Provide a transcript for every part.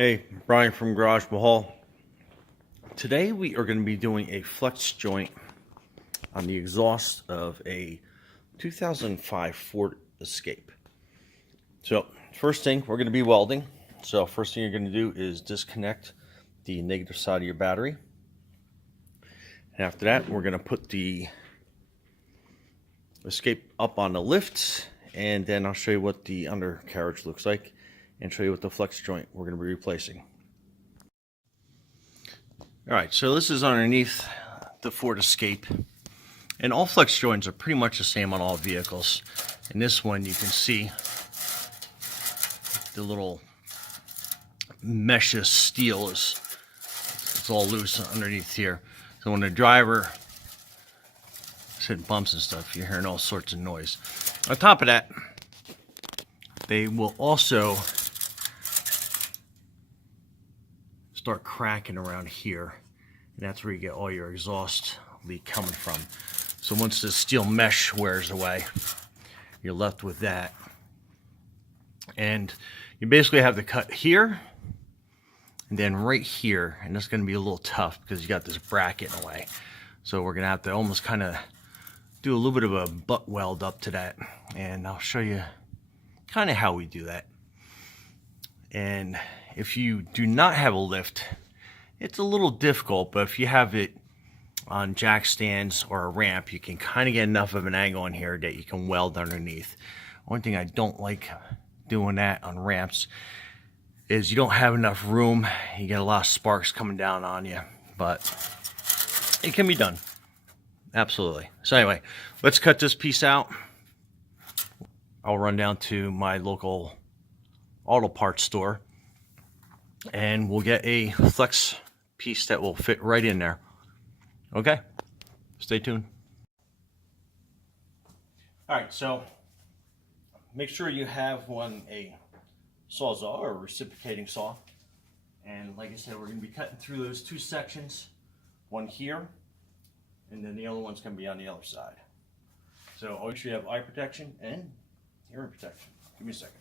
Hey, Brian from Garage Mahal. Today we are going to be doing a flex joint on the exhaust of a 2005 Ford Escape. So first thing, we're going to be welding. So first thing you're going to do is disconnect the negative side of your battery. And after that, we're going to put the Escape up on the lift, and then I'll show you what the undercarriage looks like and show you what the flex joint we're going to be replacing. Alright, so this is underneath the Ford Escape, and all flex joints are pretty much the same on all vehicles. In this one you can see the little mesh of steel it's all loose underneath here. So when the driver is hitting bumps and stuff, you're hearing all sorts of noise. On top of that, they will also start cracking around here, and that's where you get all your exhaust leak coming from. So once the steel mesh wears away, you're left with that, and you basically have to cut here and then right here, and that's going to be a little tough because you got this bracket in the way. So we're going to have to almost kind of do a little bit of a butt weld up to that, and I'll show you kind of how we do that. And if you do not have a lift, it's a little difficult, but if you have it on jack stands or a ramp, you can kind of get enough of an angle in here that you can weld underneath. One thing I don't like doing that on ramps is you don't have enough room. You get a lot of sparks coming down on you, but it can be done. Absolutely. So anyway, let's cut this piece out. I'll run down to my local auto parts store and we'll get a flex piece that will fit right in there. Okay, stay tuned. All right, so make sure you have a Sawzall or a reciprocating saw. And like I said, we're going to be cutting through those two sections, one here, and then the other one's going to be on the other side. So always you have eye protection and hearing protection. Give me a second.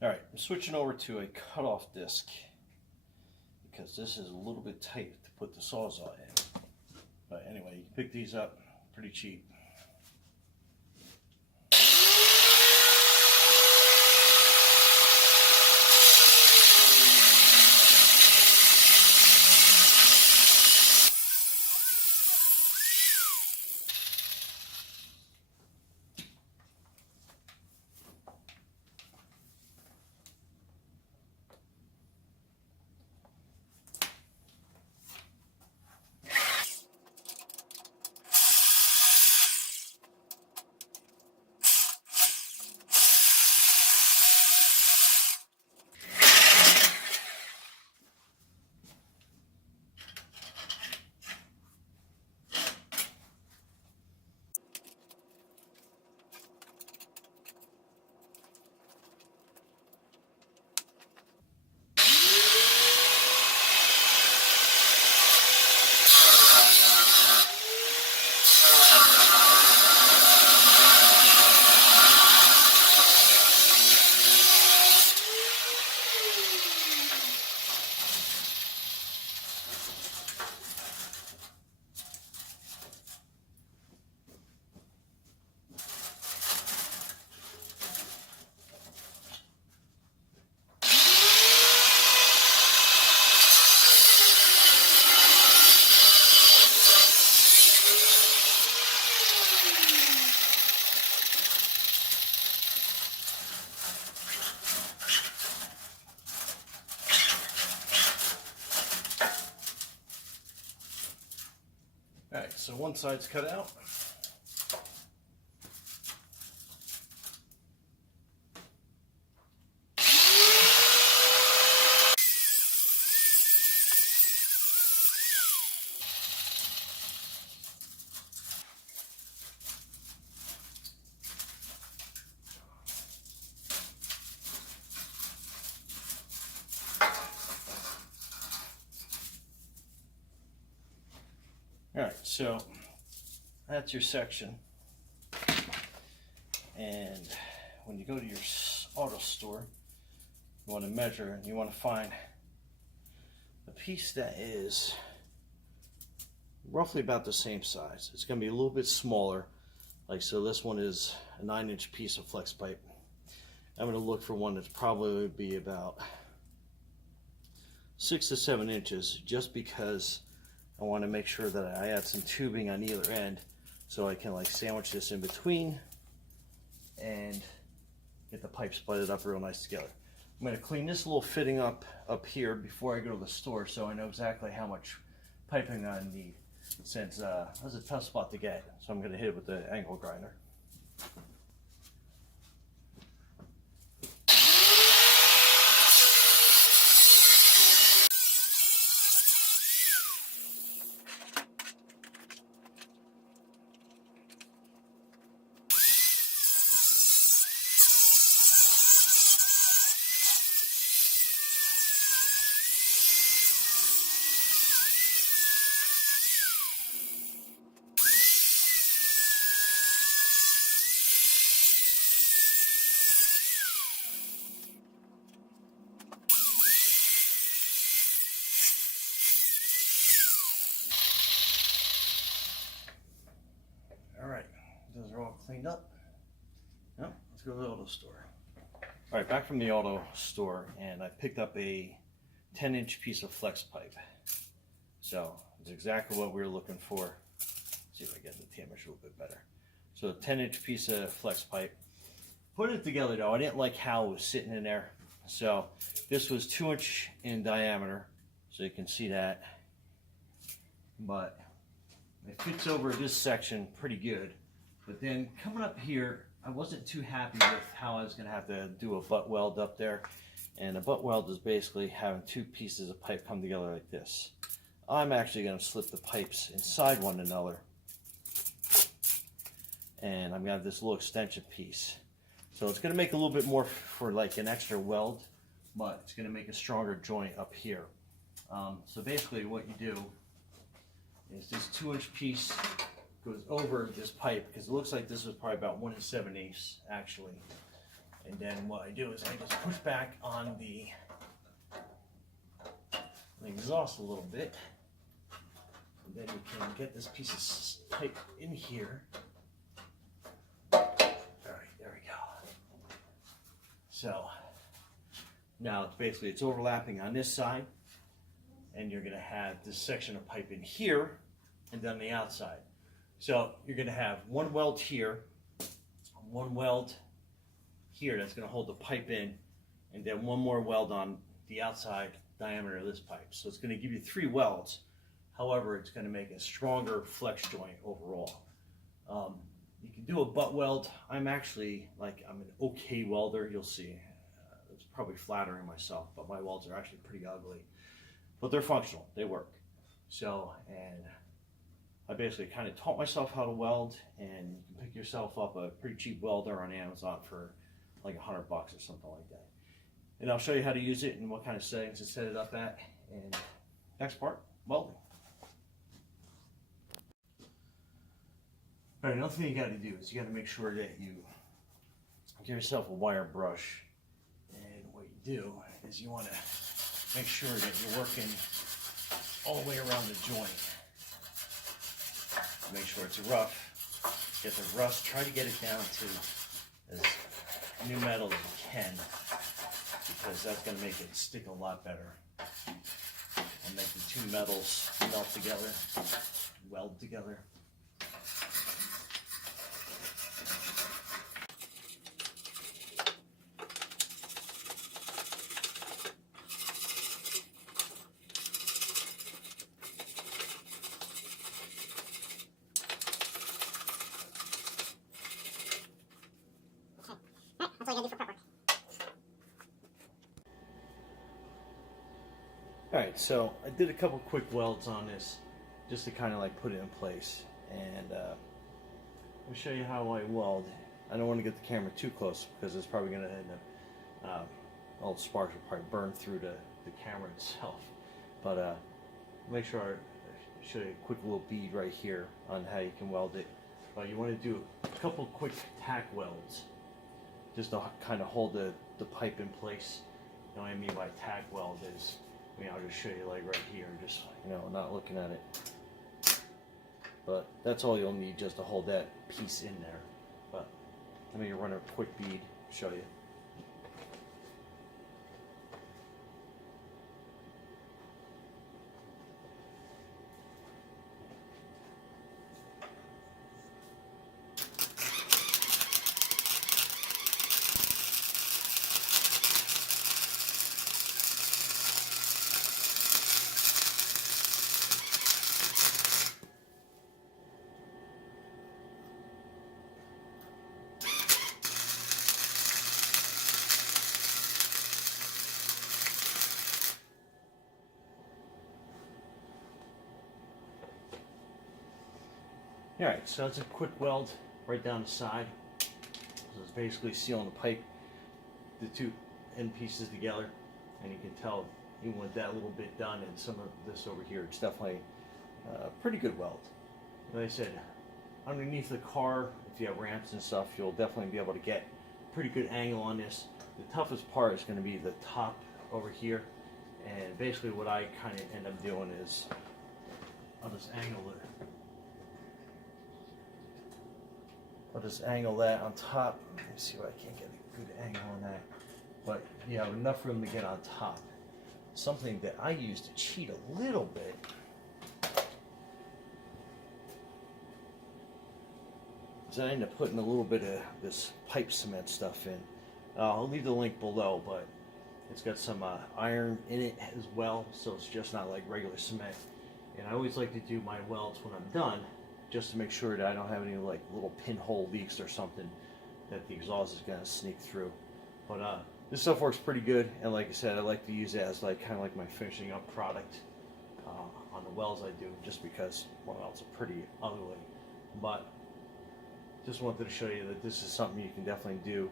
All right, I'm switching over to a cutoff disc because this is a little bit tight to put the Sawzall in. But anyway, you can pick these up pretty cheap. so one side's cut out. All right, so that's your section. And when you go to your auto store, you want to measure and you want to find a piece that is roughly about the same size. It's going to be a little bit smaller. Like so, this one is a 9-inch piece of flex pipe. I'm going to look for one that's probably be about 6 to 7 inches, just because I want to make sure that I add some tubing on either end so I can like sandwich this in between and get the pipe splatted up real nice together. I'm going to clean this little fitting up here before I go to the store so I know exactly how much piping I need, since that's a tough spot to get. So I'm going to hit it with the angle grinder. Alright, those are all cleaned up. Now, let's go to the auto store. Alright, back from the auto store, and I picked up a 10-inch piece of flex pipe. So, it's exactly what we were looking for. Let's see if I get the damage a little bit better. So, a 10-inch piece of flex pipe. Put it together though, I didn't like how it was sitting in there. So, this was 2-inch in diameter, so you can see that. But it fits over this section pretty good. But then coming up here, I wasn't too happy with how I was going to have to do a butt weld up there. And a butt weld is basically having two pieces of pipe come together like this. I'm actually going to slip the pipes inside one another. And I'm going to have this little extension piece. So it's going to make a little bit more for like an extra weld, but it's going to make a stronger joint up here. So basically what you do is this 2-inch piece goes over this pipe, because it looks like this was probably about 1 7/8 actually. And then what I do is I just push back on the exhaust a little bit, and then you can get this piece of pipe in here. Alright, there we go. So now it's basically it's overlapping on this side, and you're going to have this section of pipe in here and then the outside. So you're going to have one weld here, one weld here that's going to hold the pipe in, and then one more weld on the outside diameter of this pipe. So it's going to give you 3 welds. However, it's going to make a stronger flex joint overall. You can do a butt weld. I'm an okay welder. You'll see. It's probably flattering myself, but my welds are actually pretty ugly. But they're functional, they work. So, and I basically kind of taught myself how to weld, and you can pick yourself up a pretty cheap welder on Amazon for like $100 or something like that. And I'll show you how to use it and what kind of settings to set it up at. And next part, welding. All right, another thing you got to do is you got to make sure that you give yourself a wire brush. And what you do is you want to make sure that you're working all the way around the joint. Make sure it's rough. Get the rust. Try to get it down to as new metal as you can, because that's going to make it stick a lot better and make the two metals melt together, weld together. all you gotta do for prep work. Alright, so I did a couple quick welds on this just to kind of like put it in place, and let me show you how I weld. I don't want to get the camera too close because it's probably going to end up all the sparks will probably burn through the camera itself, but make sure I show you a quick little bead right here on how you can weld it. You want to do a couple quick tack welds just to kind of hold the pipe in place. You know what I mean by tack weld is, I mean, I'll just show you like right here, just, you know, not looking at it. But that's all you'll need just to hold that piece in there. But let me run a quick bead, show you. Alright, so that's a quick weld right down the side. So it's basically sealing the pipe, the two end pieces together, and you can tell even with that little bit done and some of this over here, it's definitely a pretty good weld. Like I said, underneath the car, if you have ramps and stuff, you'll definitely be able to get a pretty good angle on this. The toughest part is going to be the top over here, and basically what I kind of end up doing is I'll just angle it. I'll just angle that on top. Let me see if I can get a good angle on that. But you have enough room to get on top. Something that I use to cheat a little bit is I end up putting a little bit of this pipe cement stuff in. I'll leave the link below, but it's got some iron in it as well, so it's just not like regular cement. And I always like to do my welds when I'm done, just to make sure that I don't have any like little pinhole leaks or something that the exhaust is going to sneak through. But this stuff works pretty good, and like I said, I like to use it as like kind of like my finishing up product on the welds I do, just because welds are pretty ugly. But just wanted to show you that this is something you can definitely do,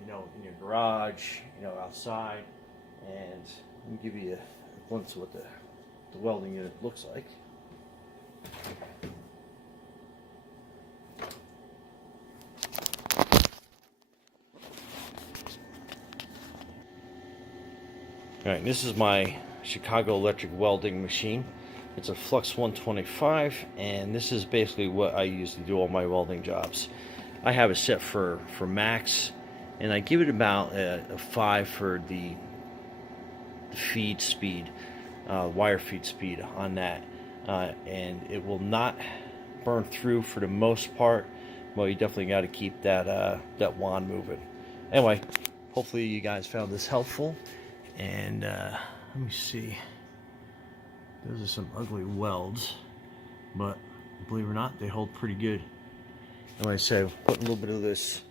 you know, in your garage, you know, outside, and let me give you a glimpse of what the welding unit looks like. Alright, this is my Chicago electric welding machine. It's a Flux 125, and this is basically what I use to do all my welding jobs. I have it set for max, and I give it about a 5 for the feed speed, wire feed speed on that, and it will not burn through for the most part. Well, you definitely got to keep that wand moving. Anyway, hopefully you guys found this helpful. And let me see, those are some ugly welds, but believe it or not, they hold pretty good. And like I said, putting a little bit of this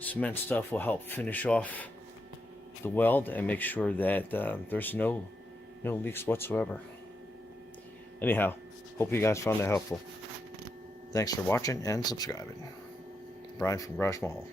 cement stuff will help finish off the weld and make sure that there's no leaks whatsoever. Anyhow, hope you guys found that helpful. Thanks for watching and subscribing. Brian from Garage Mahal.